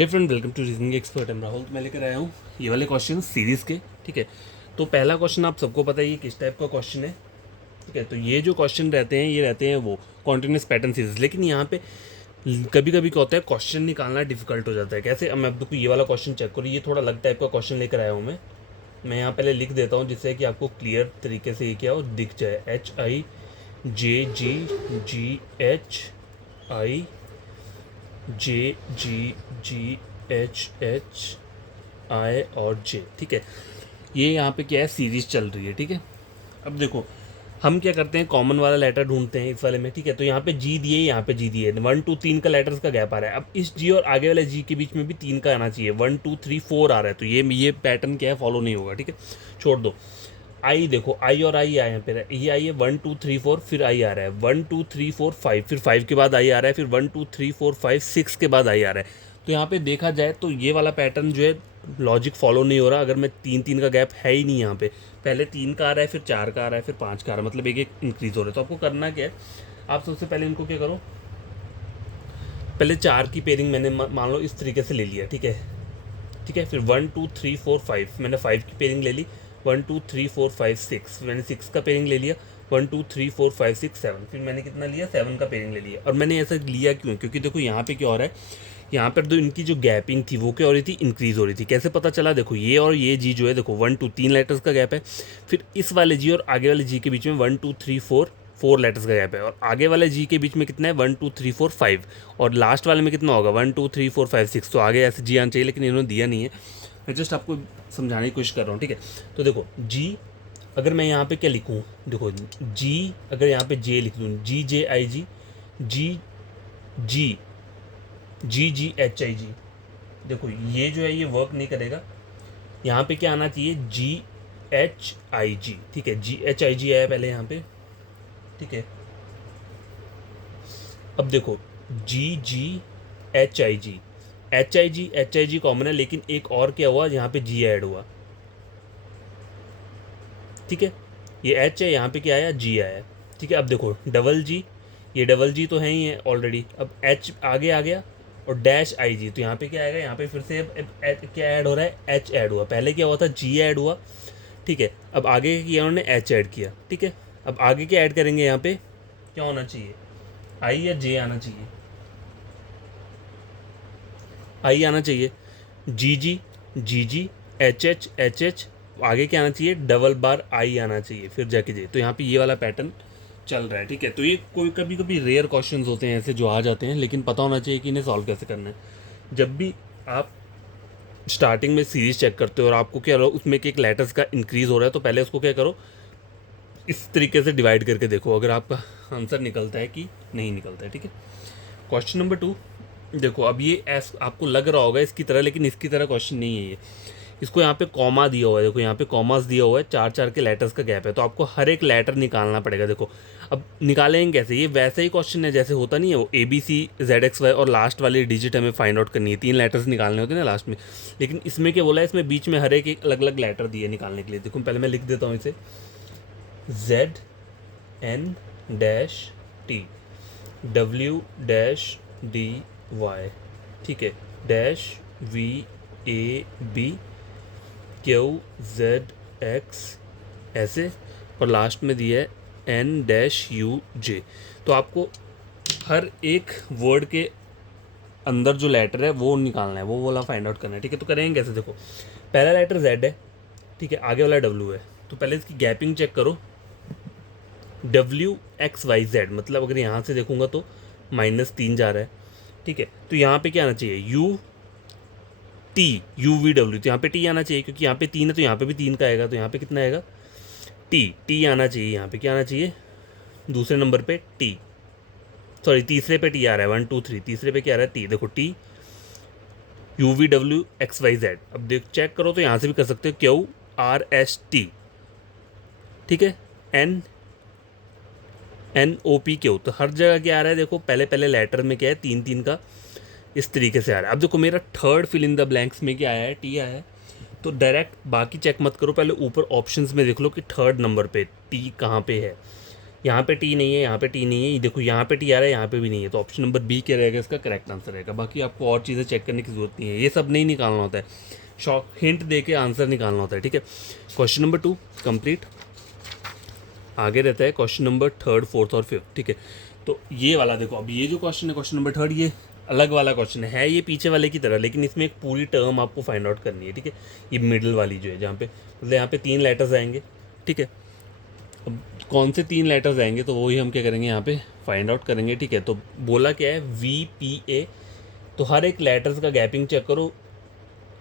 Hey friend, welcome to reasoning expert. I'm Rahul. मैं लेकर आया हूँ ये वाले क्वेश्चन सीरीज़ के। ठीक है, तो पहला क्वेश्चन आप सबको पता है ये किस टाइप का क्वेश्चन है। ठीक है, तो ये जो क्वेश्चन रहते हैं ये रहते हैं वो कॉन्टिन्यूस पैटर्न सीरीज। लेकिन यहाँ पे कभी कभी क्या होता है, क्वेश्चन निकालना डिफिकल्ट हो जाता है। कैसे? अब मैं आपको ये वाला क्वेश्चन चेक करूँ, ये थोड़ा अलग टाइप का क्वेश्चन लेकर आया हूँ मैं यहाँ पहले लिख देता हूँ जिससे कि आपको क्लियर तरीके से ये क्या हो दिख जाए। HIJGGHI JGGHI और J। ठीक है, ये यहाँ पे क्या है, सीरीज चल रही है। ठीक है, अब देखो हम क्या करते हैं, कॉमन वाला लेटर ढूंढते हैं इस वाले में। ठीक है, तो यहाँ पे जी दिए, यहाँ पे जी दिए, 1 2 3 का लेटर्स का गैप आ रहा है। अब इस जी और आगे वाले जी के बीच में भी 3 का आना चाहिए। 1 2 3 4 आ रहा है, तो ये पैटर्न क्या है, फॉलो नहीं होगा। ठीक है, छोड़ दो। आई देखो, आई और आई आए हैं, फिर ये आई है 1 2 3 4, फिर आई आ रहा है 1 2 3 4 5, फिर 5 के बाद आई आ रहा है, फिर 1 2 3 4 5 6 के बाद आई आ रहा है। तो यहाँ पे देखा जाए तो ये वाला पैटर्न जो है लॉजिक फॉलो नहीं हो रहा। अगर मैं 3 3 का गैप है ही नहीं यहाँ पे, पहले 3 का आ रहा है, फिर 4 का आ रहा है, फिर 5 का आ रहा है, मतलब एक एक इंक्रीज हो रहा है। तो आपको करना क्या है, आप सबसे पहले इनको क्या करो, पहले 4 की पेयरिंग मैंने मान लो इस तरीके से ले लिया। ठीक है, ठीक है, फिर 1 2 3 4 5 मैंने 5 की पेयरिंग ले ली। 1 2 3 4 5 6 मैंने 6 का पेयरिंग ले लिया। 1 2 3 4 5 6 7 फिर मैंने कितना लिया, 7 का पेयरिंग ले लिया। और मैंने ऐसा लिया क्यों? क्योंकि देखो यहाँ पे क्या हो रहा है, यहाँ पर जो इनकी जो गैपिंग थी वो क्या हो रही थी, इंक्रीज हो रही थी। कैसे पता चला? देखो ये और ये जी जो है, देखो 1 2 3 लेटर्स का गैप है, फिर इस वाले जी और आगे वाले जी के बीच में 1 2 3 4 लेटर्स का गैप है, और आगे वाले जी के बीच में कितना है, 1 2 3 4 5, और लास्ट वाले में कितना होगा, 1 2 3 4 5 6। तो आगे ऐसे जी आना चाहिए, लेकिन इन्होंने दिया नहीं है। मैं जस्ट आपको समझाने की कोशिश कर रहा हूँ। ठीक है, तो देखो जी, अगर मैं यहाँ पे क्या लिखूँ, देखो जी, अगर यहाँ पे जे लिख दूँ, GJIG, जी GGHIG, देखो ये जो है ये वर्क नहीं करेगा। यहाँ पे क्या आना चाहिए, GHIG। ठीक है, GHIG आया पहले यहाँ पे। ठीक है, अब देखो GGHIG, HIG कॉमन है, लेकिन एक और क्या हुआ, यहाँ पे G ऐड हुआ। ठीक है, ये H है, यहाँ पे क्या आया, G आया। ठीक है, अब देखो डबल जी, ये डबल जी तो है ही है ऑलरेडी, अब H आगे आ गया और डैश IG, तो यहाँ पे क्या आएगा, यहाँ पे फिर से अब क्या ऐड हो रहा है, H ऐड हुआ। पहले क्या हुआ था, G ऐड हुआ। ठीक है, अब आगे किया उन्होंने, H ऐड किया। ठीक है, अब आगे क्या ऐड करेंगे, यहाँ पे क्या होना चाहिए, I या J आना चाहिए, I आना चाहिए। GG HH आगे क्या आना चाहिए, डबल बार I आना चाहिए, फिर जाके J। तो यहाँ पे ये वाला पैटर्न चल रहा है। ठीक है, तो ये कोई कभी कभी रेयर क्वेश्चंस होते हैं ऐसे जो आ जाते हैं, लेकिन पता होना चाहिए कि इन्हें सॉल्व कैसे करना है। जब भी आप स्टार्टिंग में सीरीज चेक करते हो और आपको क्या, उसमें कि एक लेटर्स का इंक्रीज हो रहा है, तो पहले उसको क्या करो, इस तरीके से डिवाइड करके देखो अगर आपका आंसर निकलता है कि नहीं निकलता है। ठीक है, क्वेश्चन नंबर 2 देखो, अब ये आपको लग रहा होगा इसकी तरह, लेकिन इसकी तरह क्वेश्चन नहीं है ये। इसको यहाँ पे कॉमा दिया हुआ है, देखो यहाँ पे कॉमास दिया हुआ है, 4 4 के लेटर्स का गैप है, तो आपको हर एक लेटर निकालना पड़ेगा। देखो अब निकालेंगे कैसे, ये वैसा ही क्वेश्चन है जैसे होता नहीं है वो ABCZXY, और लास्ट वाली डिजिट हमें फाइंड आउट करनी है, 3 लेटर्स निकालने होते हैं ना लास्ट में। लेकिन इसमें क्या बोला है, इसमें बीच में हर एक अलग अलग लेटर दिए निकालने के लिए। देखो पहले मैं लिख देता हूँ इसे, ZN-T W-DY, ठीक है, डैश VAB QZX ऐसे, और लास्ट में दिया है N-UJ। तो आपको हर एक वर्ड के अंदर जो लेटर है वो निकालना है, वो वाला फाइंड आउट करना है। ठीक है, तो करेंगे कैसे, देखो पहला लेटर Z है, ठीक है, आगे वाला W है, तो पहले इसकी गैपिंग चेक करो। WXYZ, मतलब अगर यहाँ से देखूंगा तो -3 जा रहा है। ठीक है, तो यहाँ पे क्या आना चाहिए, UVW, तो यहाँ पे T आना चाहिए, क्योंकि यहाँ पे 3 है तो यहाँ पे भी 3 का आएगा, तो यहाँ पे कितना आएगा, T आना चाहिए। यहाँ पे क्या आना चाहिए, दूसरे नंबर पे T, सॉरी तीसरे पे T आ रहा है, 1 2 3, तीसरे पे क्या आ रहा है, T। देखो TUVWXYZ, अब देख चेक करो तो यहाँ से भी कर सकते हो, QRST, ठीक है, NOPQ, तो हर जगह क्या आ रहा है, देखो पहले पहले लेटर में क्या है, 3 3 का इस तरीके से आ रहा है। अब देखो मेरा third fill in the blanks में क्या आया है, T आया है, तो डायरेक्ट बाकी चेक मत करो, पहले ऊपर ऑप्शंस में देख लो कि थर्ड नंबर पे T कहाँ पे है। यहाँ पे टी नहीं है, यहाँ पे टी नहीं है, ये देखो यहाँ पे टी आ रहा है, यहाँ पे भी नहीं है, तो ऑप्शन नंबर बी क्या रहेगा इसका करेक्ट आंसर रहेगा। बाकी आपको और चीज़ें चेक करने की ज़रूरत नहीं है, ये सब नहीं निकालना होता है, शॉर्ट हिंट दे के आंसर निकालना होता है, ठीक है। Question number 2 complete. आगे रहता है क्वेश्चन नंबर 3, 4 और 5, ठीक है। तो ये वाला देखो, अब ये जो क्वेश्चन है क्वेश्चन नंबर 3, ये अलग वाला क्वेश्चन है ये पीछे वाले की तरह, लेकिन इसमें एक पूरी टर्म आपको फाइंड आउट करनी है, ठीक है। ये मिडिल वाली जो है, जहाँ पे मतलब यहाँ पे 3 लेटर्स आएंगे, ठीक है। अब कौन से 3 लेटर्स आएंगे तो वही हम क्या करेंगे यहाँ पे फाइंड आउट करेंगे, ठीक है। तो बोला क्या है VPA, तो हर एक लेटर्स का गैपिंग चेक करो,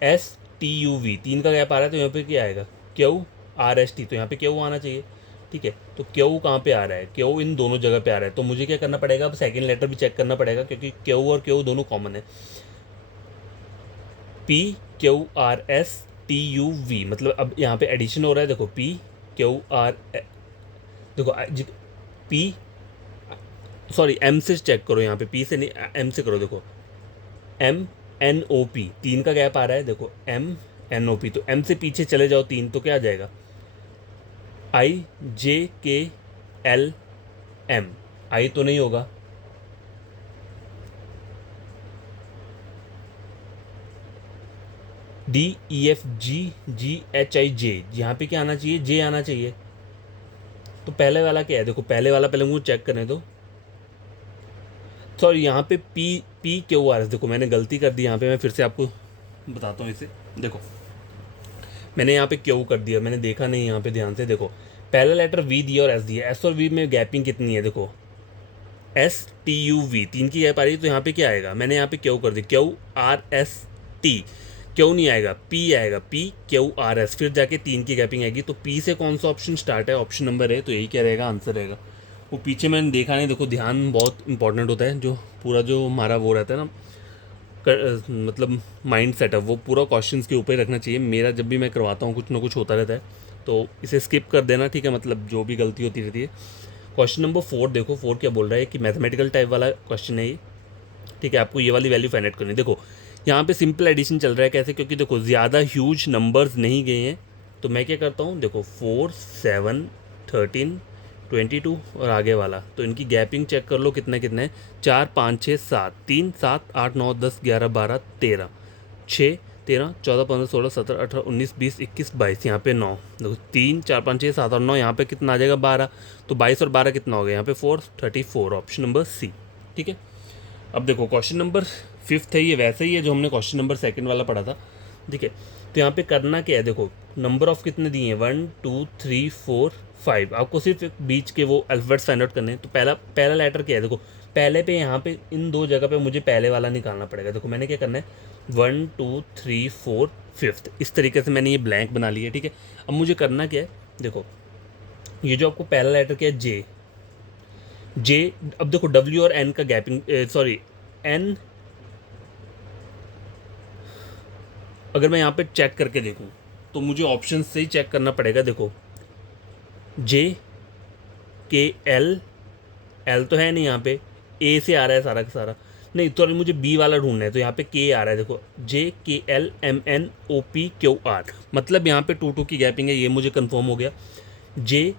STUV 3 का गैप आ रहा है तो यहाँ पे क्या आएगा QRST, तो यहाँ पे क्यू आना चाहिए, ठीक है। तो क्यू कहाँ पे आ रहा है, क्यू इन दोनों जगह पे आ रहा है, तो मुझे क्या करना पड़ेगा, अब सेकंड लेटर भी चेक करना पड़ेगा क्योंकि क्यू और क्यू दोनों कॉमन है। PQRSTUV, मतलब अब यहाँ पे एडिशन हो रहा है, देखो PQR, देखो P, सॉरी M से चेक करो, यहाँ पे P से नहीं M से करो, देखो MNOP 3 का गैप आ रहा है, देखो MNOP, तो M से पीछे चले जाओ 3, तो क्या आ जाएगा IJKLM, I तो नहीं होगा, DEFGGHIJ, यहाँ पे क्या आना चाहिए, J आना चाहिए। तो पहले वाला क्या है, देखो पहले वाला पहले मुझे चेक करने दो, सॉरी यहाँ पे PQRS, देखो मैंने गलती कर दी यहाँ पे, मैं फिर से आपको बताता हूँ इसे। देखो मैंने यहाँ पे क्यू कर दिया, मैंने देखा नहीं यहाँ पे ध्यान से, देखो पहला लेटर V दिया और S दिया, S और V में गैपिंग कितनी है, देखो STUV 3 की गैप आ रही है, तो यहाँ पे क्या आएगा, मैंने यहाँ पे क्यू कर दी, QRST, क्यू नहीं आएगा, P आएगा, PQRS, फिर जाके 3 की गैपिंग आएगी, तो P से कौन सा ऑप्शन स्टार्ट है, ऑप्शन नंबर है, तो यही क्या रहेगा आंसर रहेगा। वो पीछे मैंने देखा नहीं, देखो ध्यान बहुत इंपॉर्टेंट होता है, जो पूरा जो हमारा वो रहता है ना मतलब माइंड सेटअप, वो पूरा क्वेश्चंस के ऊपर ही रखना चाहिए। मेरा जब भी मैं करवाता हूँ कुछ ना कुछ होता रहता है, तो इसे स्किप कर देना, ठीक है, मतलब जो भी गलती होती रहती है। क्वेश्चन नंबर 4 देखो, 4 क्या बोल रहा है कि मैथमेटिकल टाइप वाला क्वेश्चन है ये, ठीक है। आपको ये वाली वैल्यू फाइंड आउट करनी है। देखो यहाँ पे सिंपल एडिशन चल रहा है, कैसे, क्योंकि देखो ज़्यादा ह्यूज नंबर्स नहीं गए हैं, तो मैं क्या करता हूँ, देखो 4, 7, 13, 22 और आगे वाला, तो इनकी गैपिंग चेक कर लो कितना कितना है, 4, 5, 6, 7, 3, 7, 8, 9, 10, 11, 12, 13, 6, 13, 14, 15, 16, 17, 18, 19, 20, 21, 22, यहाँ पे 9, देखो 3, 4, 5, 6, 7 और 9, यहाँ पे कितना आ जाएगा 12, तो 22 और 12 कितना हो गया, यहाँ पे 4, 34, ऑप्शन नंबर सी, ठीक है। अब देखो क्वेश्चन नंबर 5 है, ये वैसे ही है जो हमने क्वेश्चन नंबर 2 वाला पढ़ा था, ठीक है। तो यहाँ पे करना क्या है, देखो नंबर ऑफ कितने दिए हैं, 1, 2, 3, 4, 5, आपको सिर्फ एक बीच के वो अल्फ़ाबेट्स फाइंड आउट करने हैं। तो पहला लेटर क्या है, देखो पहले पे यहाँ पे इन 2 जगह पे मुझे पहले वाला निकालना पड़ेगा। देखो मैंने क्या करना है, 1, 2, 3, 4, 5, इस तरीके से मैंने ये ब्लैंक बना लिया, ठीक है। अब मुझे करना क्या है, देखो ये जो आपको पहला लेटर क्या है, जे, अब देखो W और N का गैपिंग, सॉरी N, अगर मैं यहाँ पे चेक करके देखूँ तो मुझे ऑप्शन से ही चेक करना पड़ेगा। देखो JKL, L तो है नहीं, यहाँ पे A से आ रहा है सारा का सारा, नहीं सॉरी मुझे B वाला ढूंढना है, तो यहाँ पे K आ रहा है, देखो JKLMNOPQR, मतलब यहाँ पे 2 की गैपिंग है, ये मुझे कंफर्म हो गया। J,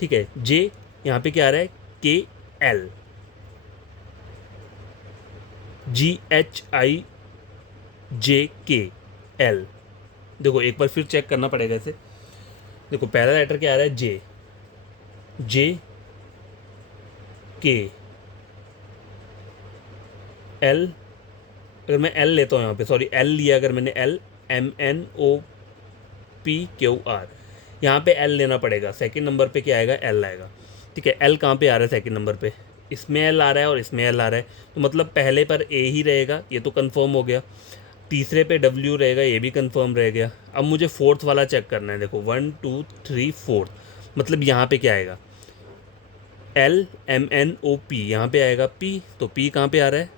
ठीक है, J यहाँ पे क्या आ रहा है, KL, GHIJKL, देखो एक बार फिर चेक करना पड़ेगा इसे। देखो पहला लेटर क्या आ रहा है, JK, L, अगर मैं L लेता हूँ यहाँ पे, सॉरी L लिया अगर मैंने, LMNOPQR, यहाँ पे L लेना पड़ेगा, सेकंड नंबर पे क्या आएगा, L आएगा, ठीक है। L कहाँ पे आ रहा है, सेकंड नंबर पे, इसमें L आ रहा है और इसमें L आ रहा है, तो मतलब पहले पर A ही रहेगा, ये तो कंफर्म हो गया। तीसरे पे W रहेगा, ये भी कंफर्म रह गया। अब मुझे फोर्थ वाला चेक करना है, देखो 1, 2, 3, 4, मतलब यहाँ पे क्या आएगा, LMNOP, यहाँ पे आएगा P, तो P कहाँ पे आ रहा है,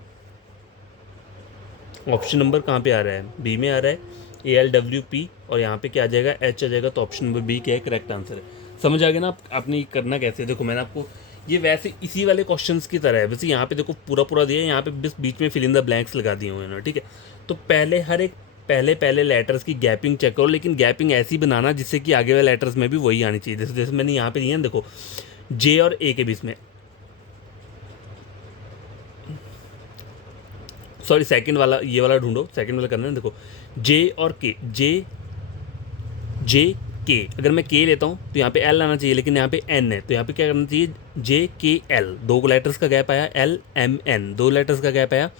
ऑप्शन नंबर कहाँ पे आ रहा है, बी में आ रहा है, ALWP, और यहाँ पे क्या आ जाएगा, H आ जाएगा, तो ऑप्शन नंबर बी क्या है करेक्ट आंसर है। समझ आ गया ना आपने करना कैसे है। देखो मैंने आपको ये वैसे इसी वाले क्वेश्चंस की तरह है, वैसे यहाँ पे देखो पूरा पूरा दिया है, यहाँ पे बस बीच में फिल इन द ब्लैंक्स लगा दिए हुए हैं ना, ठीक है। तो पहले हर एक पहले लेटर्स की गैपिंग चेक करो, लेकिन गैपिंग ऐसी बनाना जिससे कि आगे वाले लेटर्स में भी वही आनी चाहिए। जैसे जैसे मैंने यहाँ पे दिया है, देखो जे और ए के बीच में, सॉरी सेकंड वाला, ये वाला ढूंढो, सेकंड वाला करना है। देखो जे और के, जे जे के, अगर मैं के लेता हूँ तो यहाँ पे एल आना चाहिए, लेकिन यहाँ पे एन है, तो यहाँ पे क्या करना चाहिए, जे के एल, दो लेटर्स का गैप आया, एल एम एन दो लेटर्स का गैप आया,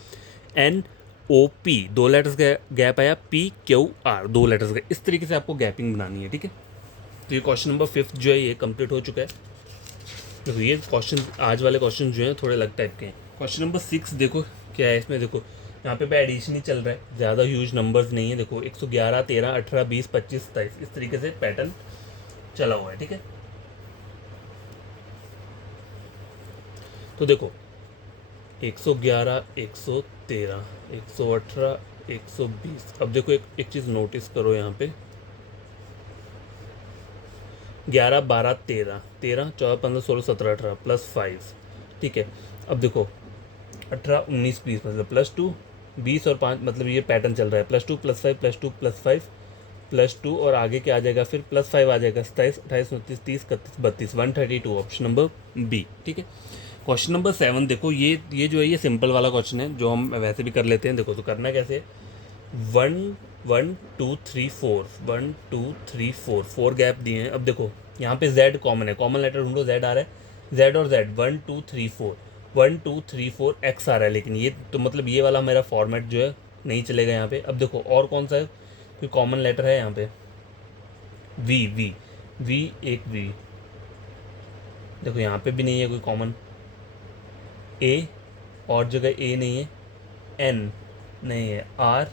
एन ओ पी दो लेटर्स का गैप आया, पी क्यू आर दो लेटर्स का। इस तरीके से आपको गैपिंग बनानी है, ठीक है। तो ये क्वेश्चन नंबर 5 जो है ये कंप्लीट हो चुका है। देखो ये क्वेश्चन, आज वाले क्वेश्चन जो हैं थोड़े अलग टाइप के हैं। क्वेश्चन नंबर 6 देखो क्या है इसमें। देखो यहाँ पे एडिशन ही चल रहा है, ज़्यादा ह्यूज नंबर्स नहीं है। देखो 111, 13, 18, 20, 25, 27 इस तरीके से पैटर्न चला हुआ है, ठीक है। तो देखो 111, 113, 118, 120। अब देखो एक चीज़ नोटिस करो यहाँ पे, 11, 12, 13, 13, 14, 15, 16, 17, 18 +5, ठीक है। अब देखो 18, 19, 20 मतलब +2, 20 और 5 मतलब ये पैटर्न चल रहा है, +2 +5 +2 +5 +2 और आगे क्या आ जाएगा फिर +5 आ जाएगा, 27, 28, 29, 30, 31, 32, 132, ऑप्शन नंबर बी, ठीक है। क्वेश्चन नंबर 7 देखो, ये जो है ये सिंपल वाला क्वेश्चन है जो हम वैसे भी कर लेते हैं। देखो तो करना कैसे है, 1 1 2 3 4, 1 2 3 4, 4 गैप दिए हैं। अब देखो यहाँ पे z कॉमन है, कॉमन लेटर ढूंढो, z आ रहा है, z और z 1 2 3 4, 1 2 3 4 x आ रहा है, लेकिन ये तो मतलब ये वाला मेरा फॉर्मेट जो है नहीं चलेगा यहाँ पे। अब देखो और कौन सा है, कोई कॉमन लेटर है यहाँ पे, v v v, एक v, देखो यहाँ पे भी नहीं है कोई कॉमन, a और जगह a नहीं है, n नहीं है, r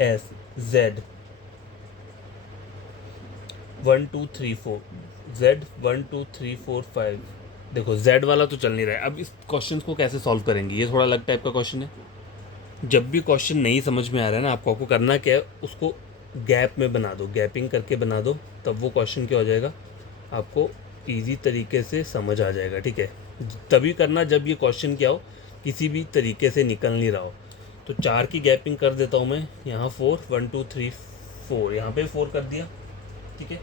S Z 1 2 3 4, Z 1 2 3 4 5। देखो Z वाला तो चल नहीं रहा है। अब इस क्वेश्चन को कैसे सॉल्व करेंगे, ये थोड़ा अलग टाइप का क्वेश्चन है। जब भी क्वेश्चन नहीं समझ में आ रहा है ना, आपको करना क्या है, उसको गैप में बना दो, गैपिंग करके बना दो, तब वो क्वेश्चन क्या हो जाएगा, आपको ईजी तरीके से समझ आ जाएगा, ठीक है। तभी करना जब ये क्वेश्चन क्या हो, किसी भी तरीके से निकल नहीं रहा हो। तो 4 की गैपिंग कर देता हूँ मैं यहाँ, 4 1 2 3 4, यहाँ पे 4 कर दिया, ठीक है।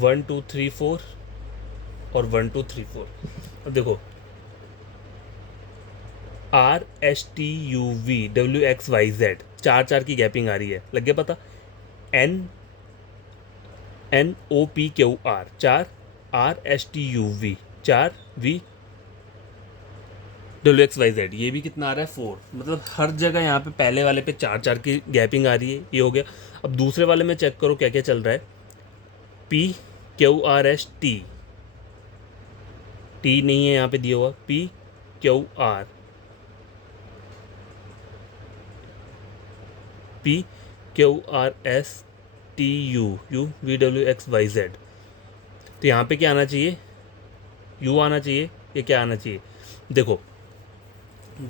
1 2 3 4 और 1 2 3 4। अब देखो RSTUVWXYZ, 4 की गैपिंग आ रही है, लग गया पता। NOPQR 4, RSTUV 4, VWXYZ ये भी कितना आ रहा है 4। मतलब हर जगह यहाँ पे पहले वाले पे 4 की गैपिंग आ रही है, ये हो गया। अब दूसरे वाले में चेक करो क्या क्या चल रहा है, PQRST, टी नहीं है यहाँ पे दिया हुआ, PQR, PQRSTU VWXYZ। तो यहाँ पे क्या आना चाहिए, U आना चाहिए, ये क्या आना चाहिए। देखो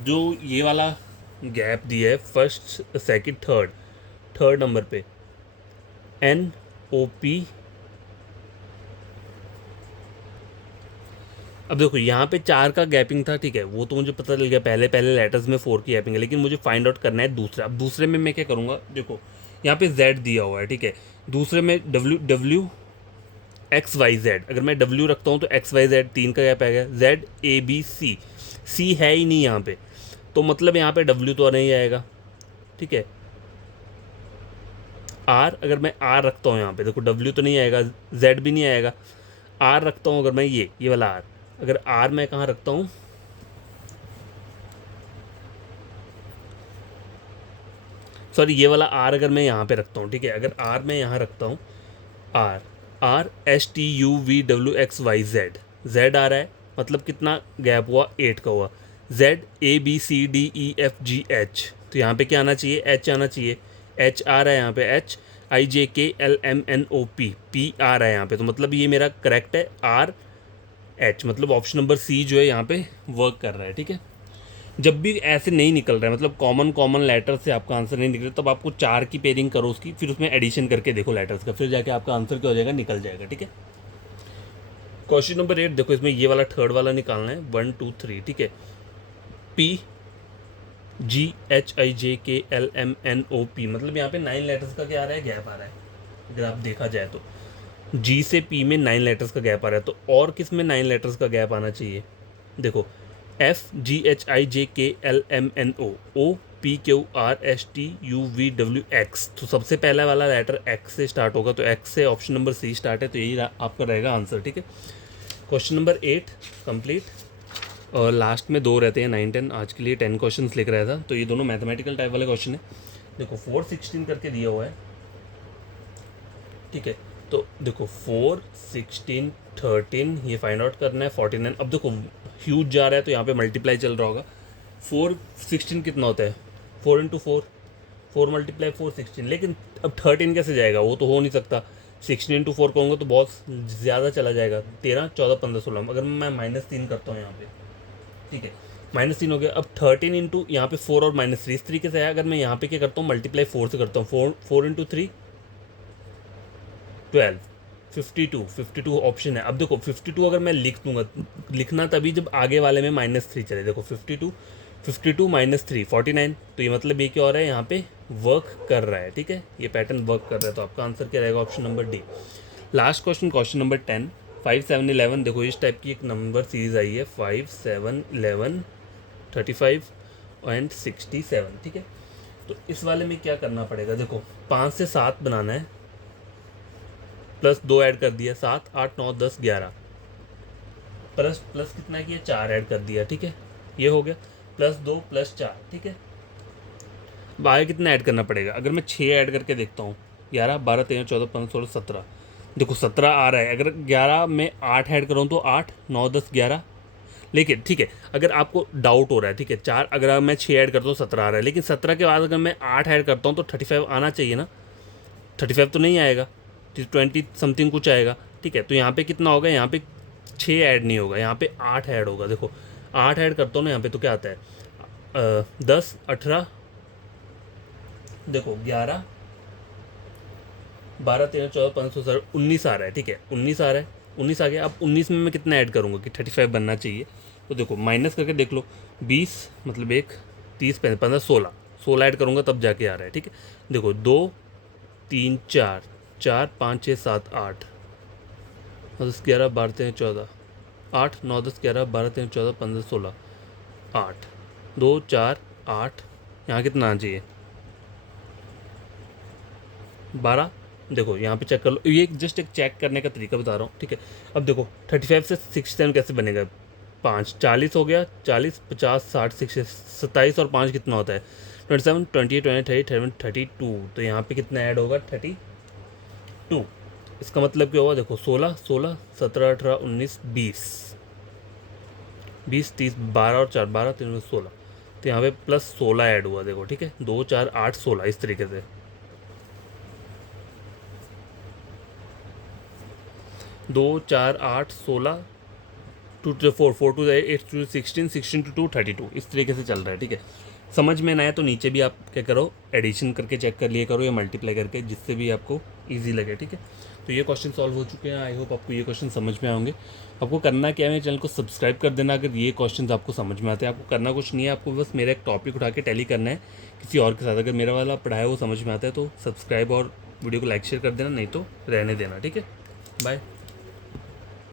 जो ये वाला गैप दिया है फर्स्ट सेकंड थर्ड नंबर पे, NOP। अब देखो यहाँ पे 4 का गैपिंग था, ठीक है, वो तो मुझे पता चल गया, पहले पहले लेटर्स में 4 की गैपिंग है, लेकिन मुझे फाइंड आउट करना है दूसरा। अब दूसरे में मैं क्या करूँगा, देखो यहाँ पे Z दिया हुआ है, ठीक है, दूसरे में WXYZ, अगर मैं W रखता हूँ तो XYZ 3 का गैप आएगा, ZABC, C है ही नहीं यहाँ पे, तो मतलब यहाँ पे W तो नहीं आएगा, ठीक है। R अगर मैं R रखता हूँ यहाँ पे, देखो W तो नहीं आएगा, Z भी नहीं आएगा। R रखता हूँ अगर मैं ये वाला R, अगर R मैं कहाँ रखता हूँ, सॉरी ये वाला R अगर मैं यहाँ पे रखता हूँ, ठीक है, अगर R मैं यहाँ रखता हूँ, RSTUVWXYZ, Z आ रहा है, मतलब कितना गैप हुआ, 8 का हुआ, ZABCDEFGH, तो यहाँ पे क्या आना चाहिए, H आना चाहिए, H आ रहा है यहाँ पे, HIJKLMNOP, P आ रहा है यहाँ पे, तो मतलब ये मेरा करेक्ट है, RH, मतलब ऑप्शन नंबर C जो है यहाँ पे वर्क कर रहा है, ठीक है। जब भी ऐसे नहीं निकल रहा है, मतलब कॉमन लेटर से आपका आंसर नहीं निकल, तब आपको 4 की पेयरिंग करो उसकी, फिर उसमें एडिशन करके देखो लेटर्स का, फिर जाके आपका आंसर क्या हो जाएगा, निकल जाएगा, ठीक है। क्वेश्चन नंबर 8 देखो, इसमें ये वाला थर्ड वाला निकालना है, 1 2 3, ठीक है, PGHIJKLMNOP, मतलब यहाँ पे 9 लेटर्स का क्या आ रहा है, गैप आ रहा है, अगर आप देखा जाए तो जी से पी में 9 लेटर्स का गैप आ रहा है, तो और किस में 9 लेटर्स का गैप आना चाहिए? देखो, FGHIJKLMNO OPQRSTUVWX, तो सबसे पहला वाला लेटर एक्स से स्टार्ट होगा, तो एक्स से ऑप्शन नंबर सी स्टार्ट है, तो यही आपका रहेगा आंसर। ठीक है, क्वेश्चन नंबर 8 कंप्लीट। और लास्ट में 2 रहते हैं 9 10, आज के लिए 10 क्वेश्चंस लिख रहा था, तो ये दोनों मैथमेटिकल टाइप वाले क्वेश्चन है। देखो 4 16 करके दिया हुआ है, ठीक है, तो देखो 4 16 13 ये फाइंड आउट करना है 49। अब देखो ह्यूज जा रहा है तो यहाँ पे मल्टीप्लाई चल रहा होगा। 4 16 कितना होता है? 4 इंटू 4, 4 मल्टीप्लाई 4 16, लेकिन अब 13 कैसे जाएगा? वो तो हो नहीं सकता। 16 इंटू 4 कहूँगा तो बहुत ज़्यादा चला जाएगा, 13 14 15 16। अगर मैं -3 करता हूँ यहाँ पे, ठीक है, -3 हो गया। अब 13 इंटू यहाँ पे 4 और -3 इस तरीके से है। अगर मैं यहाँ पे क्या करता हूँ, मल्टीप्लाई 4 से करता हूँ, 4 इंटू 3 12, 52 ऑप्शन है। अब देखो 52 अगर मैं लिख दूंगा, लिखना तभी जब आगे वाले में -3 चले। देखो 52 -3 49, तो ये मतलब ये क्या हो रहा है, यहाँ पे वर्क कर रहा है। ठीक है, ये पैटर्न वर्क कर रहा है, तो आपका आंसर क्या रहेगा? Option number D. Last question, question number 10 5 7 11। देखो इस टाइप की एक नंबर सीरीज आई है, 5 7 11 35 एंड 67। ठीक है, तो इस वाले में क्या करना पड़ेगा? देखो 5 से 7 बनाना है, प्लस 2 ऐड कर दिया, 7 8 9 10 11, प्लस प्लस कितना किया, 4 ऐड कर दिया। ठीक है, ये हो गया, प्लस 2 प्लस 4। ठीक है, अब आगे कितना ऐड करना पड़ेगा? अगर मैं 6 ऐड करके देखता हूँ, 11 12 13 14 15 16 17, देखो 17 आ रहा है। अगर 11 में 8 ऐड करूँ तो 8 9 10 11। लेकिन ठीक है, अगर आपको डाउट हो रहा है, ठीक है, 4 अगर मैं 6 ऐड करता हूँ 17 आ रहा है, लेकिन 17 के बाद अगर मैं 8 ऐड करता हूँ तो 35 आना चाहिए ना। 35 तो नहीं आएगा, 20 समथिंग कुछ आएगा। ठीक है, तो यहाँ पे कितना होगा? यहाँ पे 6 ऐड नहीं होगा, यहाँ पे 8 ऐड होगा। देखो 8 ऐड करता हूँ ना यहाँ पे, तो क्या आता है? 10 18, देखो 11 12 13 14 15 16 19 आ रहा है। ठीक है, 19 आ रहा है, 19 आ गया। अब 19 में मैं कितना ऐड करूँगा कि 35 बनना चाहिए? तो देखो माइनस करके देख लो, 20 मतलब 1 30 15 16, 16 ऐड करूँगा तब जाके आ रहा है। ठीक है, देखो 2 3 4 4 5 6 7 8 10 11 12 13 14, 8 9 10 11 12 13 14 15 16 8 2 4 8, यहाँ कितना आना चाहिए? 12। देखो यहाँ पे चेक कर लो, ये जस्ट एक चेक करने का तरीका बता रहा हूँ। ठीक है, अब देखो 35 से 67 कैसे बनेगा? 5 40 हो गया, 40 50 60 60 27 और 5 कितना होता है? 27 28 29 30 32। तो यहाँ पे कितना ऐड होगा? 32। इसका मतलब क्या हुआ? देखो 16 16 17 18 19 20 20 30 12 और 4 12 3 16, तो यहाँ पे प्लस 16 ऐड हुआ। देखो ठीक है, 2 4 8 16 इस तरीके से 2 4 8 16 2 to 4 4 to 8 to 16 16 to 2 32 इस तरीके से चल रहा है। ठीक है, समझ में ना आया तो नीचे भी आप क्या करो, एडिशन करके चेक कर लिए करो या मल्टीप्लाई करके, जिससे भी आपको इजी लगे। ठीक है, तो ये क्वेश्चन सॉल्व हो चुके हैं। आई होप आपको ये क्वेश्चन समझ में आएंगे। आपको करना क्या है, मेरे चैनल को सब्सक्राइब कर देना अगर ये क्वेश्चन आपको समझ में आते हैं। आपको करना कुछ नहीं है, आपको बस मेरा एक टॉपिक उठा के टैली करना है किसी और के साथ। अगर मेरा वाला पढ़ाया वो समझ में आता है तो सब्सक्राइब और वीडियो को लाइक शेयर कर देना, नहीं तो रहने देना। ठीक है, बाय।